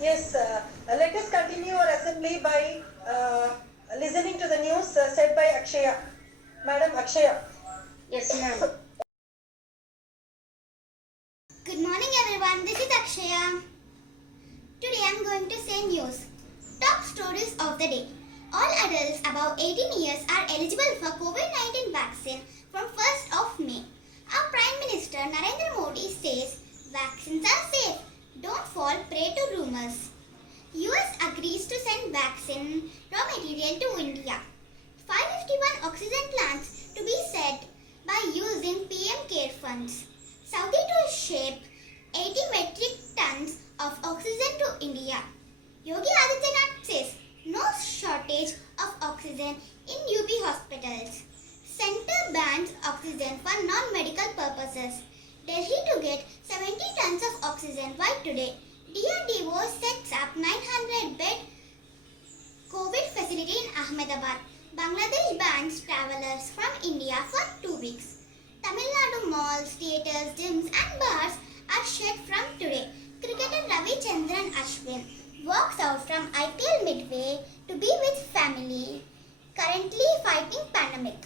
Yes, let us continue our assembly by listening to the news said by Akshaya. Madam Akshaya. Yes, ma'am. Good morning everyone, this is Akshaya. Today I am going to say news. Top stories of the day. All adults above 18 years are eligible for COVID-19 vaccine from 1st of May. Our Prime Minister Narendra Modi says vaccines are safe. Don't fall prey to rumors. US agrees to send vaccine raw material to India. 551 oxygen plants to be set by using PM CARE funds. Saudi to ship 80 metric tons of oxygen to India. Yogi Adityanath says no shortage of oxygen in UP hospitals. Center bans oxygen for non-medical purposes. Delhi to get 70 tons of oxygen by today. DRDO sets up 900-bed COVID facility in Ahmedabad. Bangladesh bans travelers from India for 2 weeks. Tamil Nadu malls, theatres, gyms and bars are shut from today. Cricketer Ravichandran Ashwin walks out from IPL midway to be with family, currently fighting pandemic.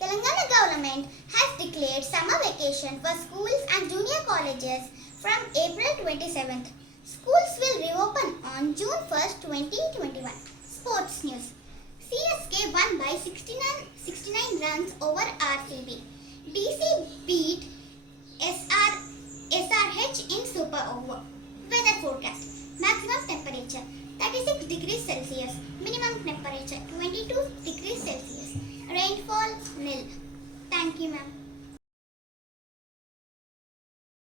Telangana government has declared summer vacation for schools and junior colleges from April 27th. Schools will reopen on June 1st, 2021. Sports news. CSK won by 69 runs over RCB. DC beat SRH in Super Over. Weather forecast. Maximum temperature 36 degrees Celsius. Minimum temperature 22 degrees Celsius. Rainfall nil. Thank you, ma'am.